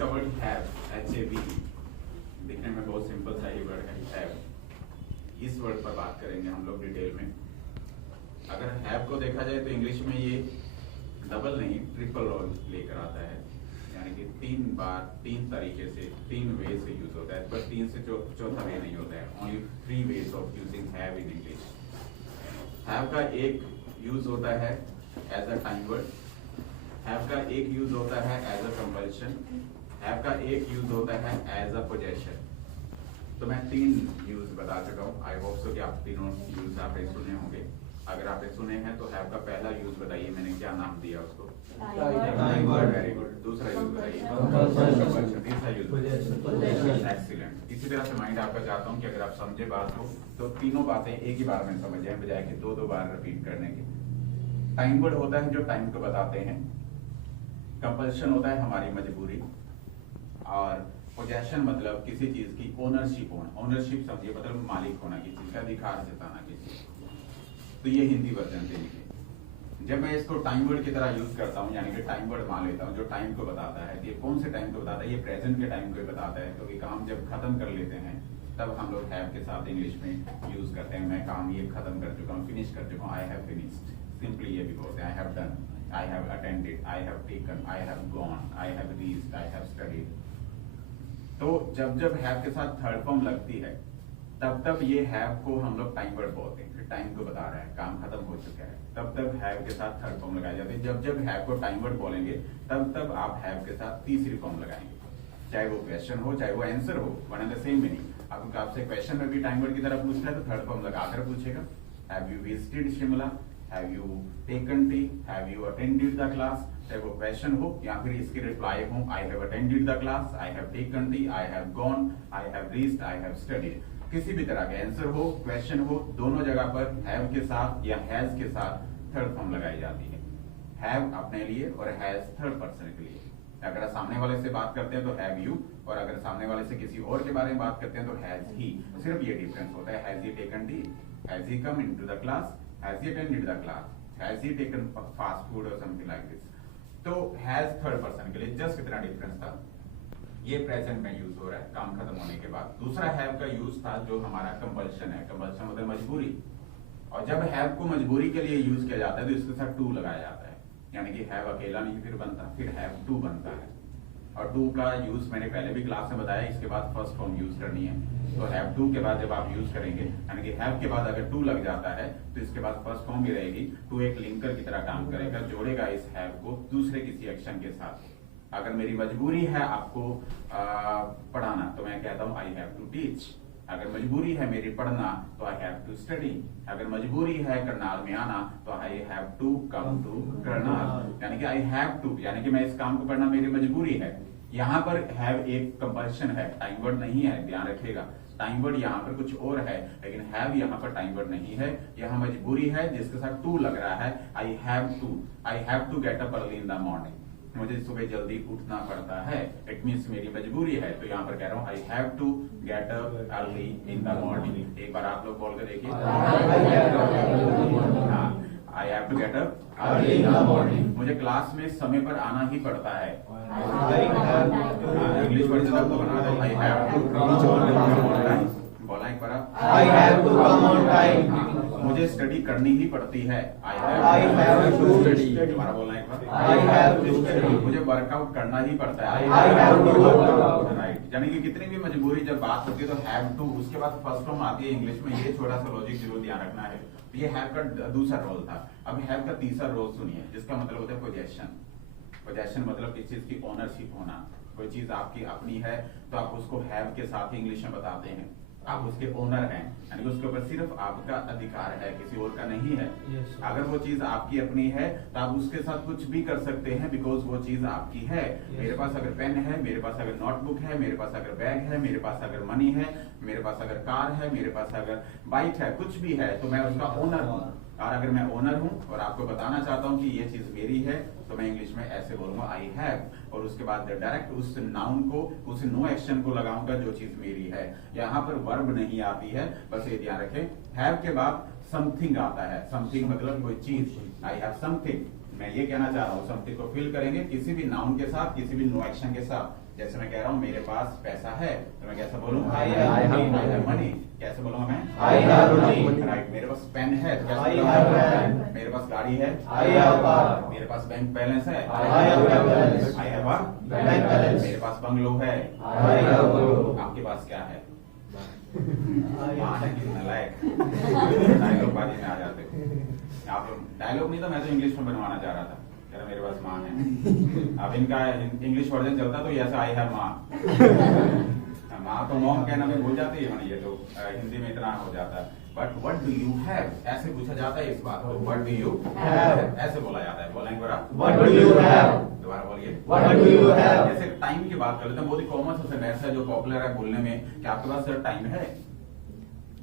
का word have, HAV, दिखने में बहुत सिंपल सा ही वर्ड है हैव। इस वर्ड पर बात करेंगे हम लोग डिटेल में। अगर हैव को देखा जाए तो इंग्लिश में ये डबल नहीं ट्रिपल रोल लेकर आता है, यानी कि 3 बार 3 तरीके से 3 वे से यूज होता है, पर 3 से चौथा वे नहीं होता है। Only 3 ways of using have in English. Have का एक यूज होता है as a time word, have का एक यूज होता है एज अ कंपल्शन, हैव का एक यूज होता है एज अ पोजेशन। तो मैं 3 यूज बता चुका हूँ। आई होप सो कि आप तीनों यूज आपने सुने होंगे। अगर आपने सुने हैं तो हैव का पहला यूज बताइए, मैंने क्या नाम दिया उसको? Time word. Very good. दूसरा यूज बताइए? कंपल्शन। तीसरा यूज? एक्सीलेंट। इसी तरह से माइंड आपका चाहता हूँ कि अगर आप समझे बात को तो तीनों बातें एक ही बार में समझ जाए, बजाय कि 2-2 बार रिपीट करने की। टाइम वर्ड होता है जो टाइम को बताते हैं, कंपल्शन होता है हमारी मजबूरी, और पोजेशन मतलब किसी चीज की ओनरशिप होना। ओनरशिप समझिए मतलब मालिक होना किसी चीज का, अधिकार जताना किसी चीज। तो ये हिंदी वर्जन थे लिखे। जब मैं इसको टाइम वर्ड की तरह यूज करता हूँ, यानी कि टाइम वर्ड मान लेता हूँ जो टाइम को बताता है, ये कौन से टाइम को बताता है? ये प्रेजेंट के टाइम को बताता है, क्योंकि काम जब खत्म कर लेते हैं तब हम लोग हैव के साथ इंग्लिश में यूज करते हैं। मैं काम ये खत्म कर चुका हूँ, फिनिश कर चुका हूँ, आई हैव फिनिश्ड। सिंपली ये भी बोलते हैं I have done, I have attended, I have taken, I have gone, I have reached, I have studied. तो जब जब हैव के साथ थर्ड फॉर्म लगती है तब तब ये हैव को हम लोग टाइम वर्ड बोलते हैं। फिर टाइम को बता रहा है, काम खत्म हो चुका है, तब तब हैव के साथ थर्ड फॉर्म लगाई जाती है। जब जब हैव को टाइम वर्ड बोलेंगे तब तब आप हैव के साथ तीसरी फॉर्म लगाएंगे, चाहे वो क्वेश्चन हो चाहे वो आंसर हो, one and the same meaning. अब आपसे क्वेश्चन में भी टाइम वर्ड की तरह पूछना है तो थर्ड फॉर्म लगाकर पूछेगा। Have you visited Shimla, have you taken T, have you attended the class, चाहे वो क्वेश्चन हो या फिर इसके रिप्लाई हो, I have attended the class, I have taken T, I have gone, I have reached, I have studied. किसी भी तरह का आंसर हो, क्वेश्चन हो, दोनों जगह पर हैव के साथ या हैज के साथ थर्ड फॉर्म लगाई जाती है। हैव अपने लिए और हैज थर्ड पर्सन के लिए। अगर सामने वाले से बात करते हैं तो हैव यू, और अगर सामने वाले से किसी और के बारे में बात करते हैं तो हैज ही। सिर्फ ये डिफरेंस होता है, has he taken T, has he come into the class, has he attended the class, has he taken fast food और समथिंग लाइक दिस। तो हैज थर्ड पर्सन के लिए जस्ट इतना डिफरेंस था। ये प्रेजेंट में यूज हो रहा है काम खत्म होने के बाद। दूसरा हैव का यूज था जो हमारा कंपल्शन है। कंपल्शन मतलब मजबूरी, और जब हैव को मजबूरी के लिए यूज किया जाता है तो इसके साथ टू लगाया जाता है, यानी कि हैव अकेला नहीं फिर बनता, फिर हैव टू बनता है। और टू का यूज मैंने पहले भी क्लास में बताया, इसके बाद फर्स्ट फॉर्म यूज करनी है। तो हैव टू के बाद जब आप यूज करेंगे, यानी कि हैव के बाद अगर टू लग जाता है तो इसके बाद फर्स्ट फॉर्म भी रहेगी। टू एक लिंकर की तरह काम करेगा, जोड़ेगा इस हैव को दूसरे किसी एक्शन के साथ। अगर मेरी मजबूरी है आपको पढ़ाना तो मैं कहता हूँ आई हैव टू टीच। अगर मजबूरी है मेरी पढ़ना तो आई हैव टू स्टडी। अगर मजबूरी है करनाल में आना तो I have to come to Karnal, यानी कि आई हैव टू, यानी कि मैं इस काम को करना मेरी मजबूरी है। यहाँ पर हैव एक कंपल्शन है, टाइम वर्ड नहीं है, ध्यान रखिएगा। टाइम वर्ड यहाँ पर कुछ और है, लेकिन हैव यहाँ पर टाइम वर्ड नहीं है। यहाँ मजबूरी है जिसके साथ टू लग रहा है। I have to get up early in the morning, मुझे सुबह जल्दी उठना पड़ता है, इट मीन्स मेरी मजबूरी है। तो यहाँ पर कह रहा हूँ I have to get up early in the morning. एक बार आप लोग बोल कर देखिए, I have to get up early in the morning. मुझे क्लास में समय पर आना ही पड़ता है। इंग्लिश वर्जन आप लोग बना दो, आई हैव टू बोला एक बार, I have to come on time. मुझे स्टडी करनी ही पड़ती है, आई हैव टू स्टडी। हमारा बोलना एक बार, आई हैव टू स्टडी। मुझे वर्कआउट करना ही पड़ता है, I have to workout. Right. यानी कि कितनी भी मजबूरी जब बात होती है तो हैव टू, उसके बाद फर्स्ट फॉर्म आती है इंग्लिश में। ये छोटा सा लॉजिक जरूर ध्यान रखना है। ये हैव का दूसरा रोल था। अब हैव का तीसरा रोल सुनिए, जिसका मतलब होता है पोजेशन। पोजेशन मतलब किसी चीज की ओनरशिप होना। कोई चीज आपकी अपनी है तो आप उसको हैव के साथ ही इंग्लिश में बताते हैं, आप उसके ओनर हैं, यानी कि उसके ऊपर सिर्फ आपका अधिकार है, किसी और का नहीं है। अगर वो चीज आपकी अपनी है तो आप उसके साथ कुछ भी कर सकते हैं, बिकॉज वो चीज आपकी है। मेरे पास अगर पेन है, मेरे पास अगर नोटबुक है, मेरे पास अगर बैग है, मेरे पास अगर मनी है, मेरे पास अगर कार है, मेरे पास अगर बाइक है, कुछ भी है तो मैं उसका ओनर हूँ। और अगर मैं ओनर हूँ और आपको बताना चाहता हूँ कि ये चीज मेरी है तो मैं इंग्लिश में ऐसे बोलूंगा आई हैव, और उसके बाद डायरेक्ट उस नाउन को, उस नो एक्शन को लगाऊंगा जो चीज मेरी है। यहाँ पर वर्ब नहीं आती है, बस ये ध्यान रखें। हैव के बाद समथिंग आता है। समथिंग मतलब कोई चीज, आई हैव समथिंग, मैं ये कहना चाह रहा हूँ, समथिंग को फिल करेंगे किसी भी नाउन के साथ, किसी भी नो एक्शन के साथ। जैसे मैं कह रहा हूँ मेरे पास पैसा है, तो मैं कैसे बोलूँ? I have money. कैसे बोलूँगा मैं? I have money। राइट। मेरे पास पेन है, तो I कैसे have बोलूँगा? pen। मेरे पास गाड़ी है, I have car। मेरे पास बैंक बैलेंस है, I have bank balance। I have a Bank balance। मेरे पास बंगलो है, I have bungalow। आपके पास क्या है? I माँ है have कितना लायक। डायलॉग बाजी में आ जाते हो आप लोग। डायलॉग नहीं, तो मैं तो इंग्लिश में बनवाना चाह रहा था, कह रहा मेरे पास माँ है। अब इनका इंग्लिश वर्जन चलता तो ऐसा आई है माँ। माँ तो मॉम कहना में भूल जाती है, ये तो हिंदी में इतना हो जाता है। But what do you have, ऐसे पूछा जाता है इस बात को। व्हाट डू यू हैव, ऐसे बोला जाता है। बोलेंगे बड़ा, What do you have? दोबारा बोलिए। What do you have? जैसे टाइम की बात कर लेते हैं, बहुत ही कॉमन सा सेंटेंस है जो पॉपुलर है बोलने में कि आपके पास सर टाइम है।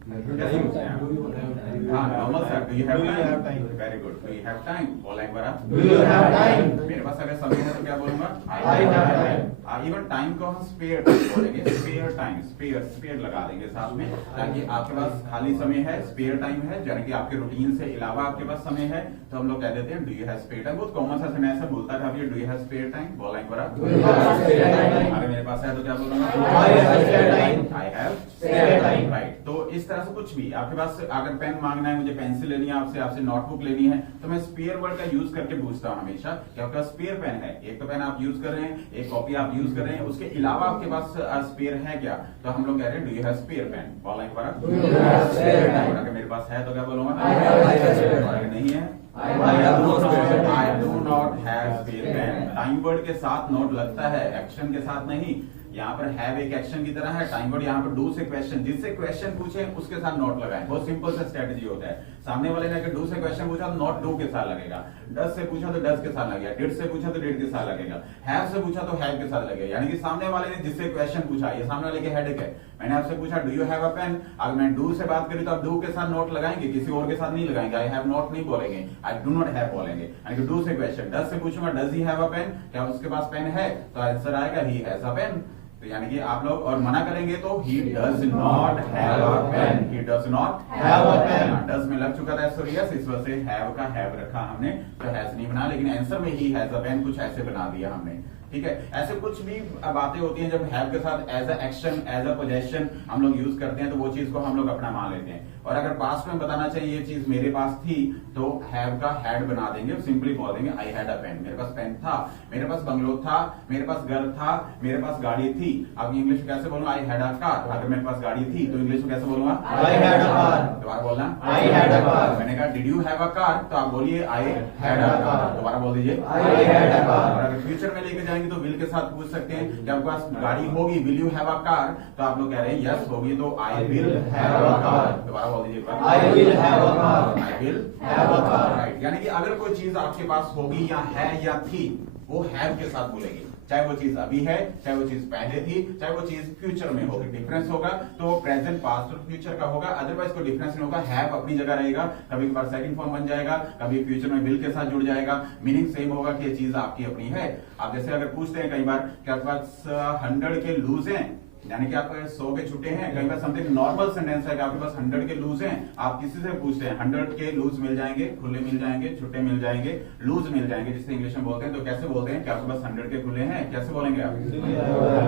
हाँ, normal sir, do you have time? Very good, do you have time. बोलेंगे बड़ा, Do you have time? मेरे पास अगर समय है तो क्या बोलूंगा? I have time। Even time को हम स्पेयर टाइम बोलेंगे। स्पेयर टाइम, स्पेयर लगा देंगे साथ में, ताकि आपके पास खाली समय है, स्पेयर टाइम है, यानी कि आपके रूटीन से अलावा आपके पास समय है, तो हम लोग कह देते हैं do you have spare time. बहुत कॉमन सा सेंटेंस है, बोलता था do you have spare time. बोलेंगे बड़ा, Do you have spare time? अगर मेरे पास है तो क्या बोलूंगा? I have spare time। I have Spare time। Right. तो इस तरह से कुछ भी आपके पास, अगर पेन मांगना है, मुझे पेंसिल लेनी है आपसे, आपसे नोटबुक लेनी है, तो मैं स्पेयर वर्ड का यूज करके पूछता हूँ हमेशा कि आपका स्पेयर पेन है। एक तो पेन आप यूज कर रहे हैं, एक कॉपी आप यूज कर रहे हैं, उसके अलावा आपके पास स्पेयर है क्या? तो हम लोग कह रहे हैं do you have spare pen. बोला एक बार, Do you have spare time? अगर मेरे पास है तो क्या बोलूंगा? I have spare और अगर नहीं है, I have no spare time। I do not have spare pen। Time word के साथ नोट लगता है, एक्शन के साथ नहीं। यहाँ पर हैव एक एक्शन की तरह है, टाइम वर्ड यहाँ पर डू से क्वेश्चन, जिससे क्वेश्चन पूछे उसके साथ नोट लगाएं। बहुत सिंपल सा स्ट्रेटजी होता है। सामने वाले ने अगर डू से क्वेश्चन पूछा तो नोट डू के साथ लगेगा, डज से पूछा तो डज के साथ लगेगा, डिड से पूछा तो डिड के साथ लगेगा, हैव से पूछा तो हैव के साथ लगेगा। यानी कि सामने वाले ने जिससे क्वेश्चन पूछा, ये सामने वाले के हेडेक है। मैंने आपसे पूछा do you have a pen, अगर मैं डू से बात करी तो आप डू के साथ नोट लगाएंगे, किसी और के साथ नहीं लगाएंगे। आई हैव नॉट नहीं बोलेंगे, आई डू नॉट हैव बोलेंगे। यानी कि डू से क्वेश्चन, डज से पूछूंगा does he have a pen, क्या उसके पास पेन है, तो आंसर आएगा ही हैज अ पेन। तो यानी कि आप लोग, और मना करेंगे तो he does not have a pen, he does not have a pen। does में लग चुका था सोरियस, इस वजह से have का have रखा हमने, तो has नहीं बना, लेकिन आंसर में he has a pen कुछ ऐसे बना दिया हमने। ठीक है, ऐसे कुछ भी बातें होती हैं जब have के साथ as a action, as a possession हम लोग यूज करते हैं, तो वो चीज को हम लोग अपना मान लेते हैं। और अगर पास्ट में बताना चाहिए ये चीज मेरे पास थी, तो हैव का हैड बना देंगे, सिंपली बोल देंगे आई हैड अ पेन। मेरे पास पेन था, मेरे पास बंगलो था, मेरे पास घर था, मेरे पास गाड़ी थी। अब इंग्लिश में कैसे बोलूंगा? I had a car. अगर मेरे पास गाड़ी थी तो इंग्लिश में कैसे बोलूंगा? I had a car। दोबारा बोलना, I had a car। मैंने कहा did you have a car, तो आप बोलिए आई हैड अ कार। दोबारा बोल दीजिए, I had a car। और अगर फ्यूचर में लेके जाएंगे तो विल के साथ पूछ सकते हैं कि आपके पास गाड़ी होगी, will you have a car, तो आप लोग कह रहे हैं यस होगी, तो आई विल हैव अ कार। दोबारा बोल दीजिए, I will have a car। I will have a car। Right. यानी कि अगर कोई चीज आपके पास होगी या है या थी, वो हैव के साथ बोलेंगे, चाहे वो चीज अभी है, चाहे वो चीज पहले थी, चाहे वो चीज फ्यूचर में होगी। डिफरेंस होगा तो प्रेजेंट, पास्ट और फ्यूचर का होगा, अदरवाइज कोई डिफरेंस नहीं होगा। हैव अपनी जगह रहेगा, कभी कभार सेकंड फॉर्म बन जाएगा, कभी फ्यूचर में विल के साथ जुड़ जाएगा, मीनिंग सेम होगा कि ये चीज आपकी अपनी है। आप जैसे अगर पूछते हैं कई बार कि आपके पास 100 के लूज हैं, यानी कि आपके 100 के छुट्टे हैं, कई बार समथिंग नॉर्मल सेंटेंस है कि आपके पास 100 के लूज हैं, आप किसी से पूछते हैं 100 के लूज मिल जाएंगे, खुले मिल जाएंगे, छुट्टे मिल जाएंगे, लूज मिल जाएंगे, जिसे इंग्लिश में बोलते हैं, तो कैसे बोलते हैं कि आपके पास 100 के खुले हैं, कैसे बोलेंगे आप?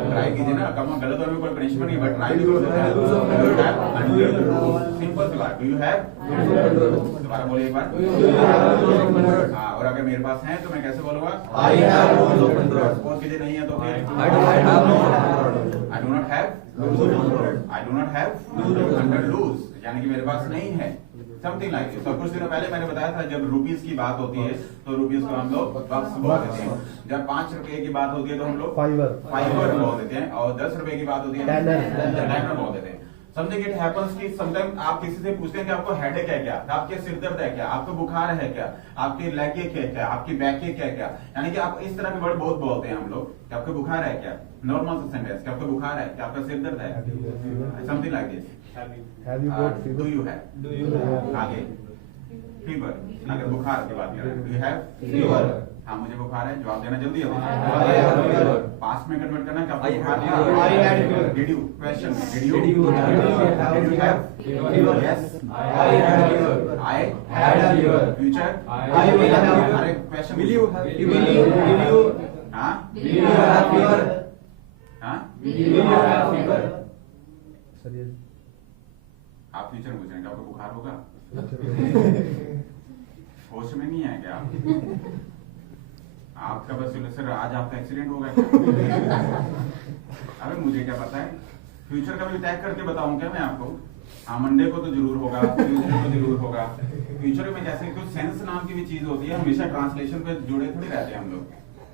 ट्राई कीजिए ना, कम गलत और में कोई पनिशमेंट नहीं, बट ट्राई सिंपल सी बात, डू यू हैव? दोबारा बोलिए एक बार। हाँ, और अगर मेरे पास है तो मैं कैसे बोलूंगा? I have no 100। सपोज कीजिए नहीं है तो फिर I do not have no 100। I do not have 200। I do not have 200 lose, यानी कि मेरे पास नहीं है, समथिंग लाइक दिस। कुछ दिनों पहले मैंने बताया था जब रुपीस की बात होती है तो रुपीस को हम लोग बक्स बोल देते हैं, जब 5 रुपए की बात होती है तो हम लोग फाइवर बोल देते हैं, और 10 रुपए की बात होती है टेनर बोल देते हैं। समथिंग इट हैपेंस कि समटाइम आप किसी से पूछते हैं कि आपको हेडेक है क्या, आपके सिर दर्द है क्या, आपको बुखार है क्या, आपके लेग एक है क्या, आपकी बैक एक है क्या, यानी कि आप इस तरह के वर्ड बहुत बोलते हैं हम लोग कि आपको बुखार है क्या, नॉर्मल सेंटेंस कि आपको बुखार है क्या, आपका सिर दर्द है, something like this. Have you got fever? Do you have? Do you have? आगे फीवर। अगर बुखार की बात करें, डू यू हैव फीवर। हाँ मुझे बुखार है, जवाब देना जल्दी है। I have fever। पास में कन्वर्ट करना कि आपको I बुखार had fever। I had fever। Did you question Did you have fever? Yes I had fever। I had fever। Future I will have अरे क्वेश्चन Will you have हाँ Will you have fever? हाँ Will you have fever? आप future पूछ रहे हैं कि आपको बुखार होगा? होश में नहीं है क्या आपका? बस सर आज आपका एक्सीडेंट होगा क्या? अबे मुझे क्या पता है, फ्यूचर का भी टैग करके बताऊं क्या मैं आपको? हाँ मंडे को तो जरूर होगा, ट्यूसडे को जरूर होगा। फ्यूचर में कैसे कुछ सेंस नाम की भी चीज होती है, हमेशा ट्रांसलेशन पे जुड़े थोड़ी रहते हैं हम लोग।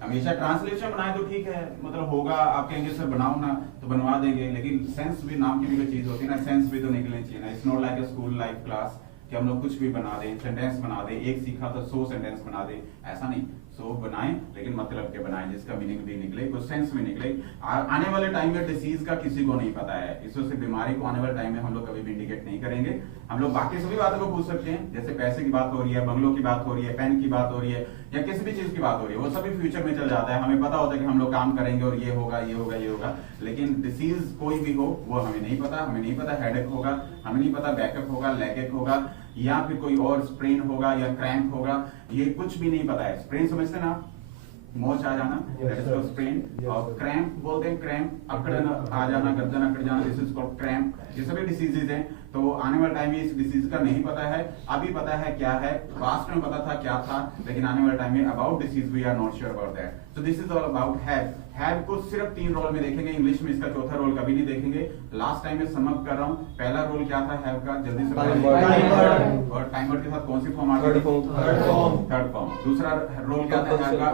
हमेशा ट्रांसलेशन बनाए तो ठीक है, मतलब होगा, आप कहेंगे सर बनाओ ना तो बनवा देंगे, लेकिन सेंस भी नाम की भी कोई चीज होती है ना, सेंस भी तो निकलनी चाहिए ना। It's not like a school life class कि हम लोग कुछ भी बना दें, सेंटेंस बना दें, एक सीखा तो 100 सेंटेंस बना दें, ऐसा नहीं। 100 बनाएं लेकिन मतलब के बनाएं, जिसका मीनिंग भी निकले, कुछ सेंस भी निकले। आने वाले टाइम में डिसीज का किसी को नहीं पता है, इस वजह से बीमारी को आने वाले टाइम में हम लोग कभी भी इंडिकेट नहीं करेंगे। हम लोग बाकी सभी बातों को पूछ सकते हैं, जैसे पैसे की बात हो रही है, बंगलों की बात हो रही है, पेन की बात हो रही है, या किसी भी चीज की बात हो रही है, वो सभी फ्यूचर में चल जाता है। हमें पता होता है कि हम लोग काम करेंगे और ये होगा ये होगा ये होगा, लेकिन डिसीज कोई भी हो वो हमें नहीं पता। हमें नहीं पता हेडेक होगा, हमें नहीं पता बैकअप होगा, लेगेक होगा, या फिर कोई और स्प्रेन होगा या क्रैम्प होगा, ये कुछ भी नहीं पता है। स्प्रेन समझते ना, मोच आ जाना, दैट इज कॉल्ड स्प्रेन। और क्रैम्प बोलते हैं, क्रैम्प अकड़ना, आ जाना, गर्दन अकड़ जाना, दिस इज कॉल्ड क्रैम्प। ये सभी डिसीजेज हैं। तो आने वाले टाइम में इस डिसीज का नहीं पता है, अभी पता है क्या है, पास्ट में पता था क्या था, लेकिन आने वाले टाइम में about disease we are not sure about that. So this is all about have. Have को सिर्फ 3 रोल में देखेंगे, इंग्लिश में इसका चौथा रोल कभी नहीं देखेंगे। लास्ट टाइम में सम अप कर रहा हूं, पहला रोल क्या था हैव का, जल्दी से टाइमर। और टाइमर के साथ कौन सी फॉर्म आती है? Third form. दूसरा रोल क्या था हैव का?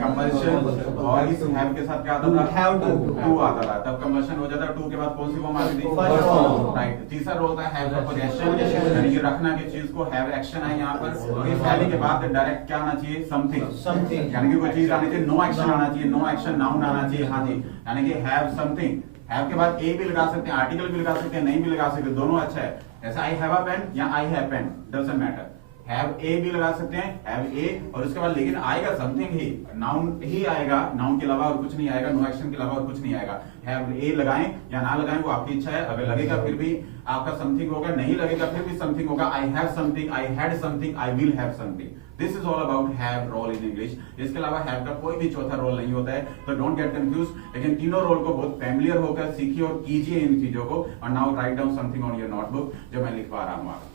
कंपल्शन। और इस हैव के साथ क्या आता था? Have to। टू आता था, तब कंपल्शन हो जाता। टू के बाद कौन सी फॉर्म आती थी? First form। राइट। तीसरा रोल था हैव का पोजेशन, यानी कि रखना की चीज को, हैव एक्शन है यहाँ पर। इस हैव के बाद डायरेक्ट क्या आना चाहिए? समथिंग। यानी कि कोई चीज आनी चाहिए, नो एक्शन आना चाहिए, नो एक्शन नाउन आना चाहिए। हाँ जी, यानी कि हैव समथिंग। हैव के बाद ए भी लगा सकते हैं, आर्टिकल भी लगा सकते हैं, नहीं भी लगा सकते, दोनों अच्छा है। जैसे आई हैव अ पेन या I have pen, doesn't matter. Have a भी लगा सकते हैं, हैव ए, और उसके बाद लेकिन आएगा समथिंग ही, नाउन ही आएगा, नाउन के अलावा और कुछ नहीं आएगा, नो एक्शन के अलावा और कुछ नहीं आएगा। हैव ए लगाएं या ना लगाएं वो आपकी इच्छा है। अगर लगेगा फिर भी आपका समथिंग होगा, नहीं लगेगा फिर भी समथिंग होगा। I have something, I had something, I will have something. This is all about have role in English. इसके अलावा हैव का कोई भी चौथा रोल नहीं होता है, तो डोंट गेट कंफ्यूज। लेकिन तीनों रोल को बहुत फैमिलियर होकर सीखिए और कीजिए इन चीजों को। और now write down something on your notebook, जो मैं लिखवा रहा हूँ आपको।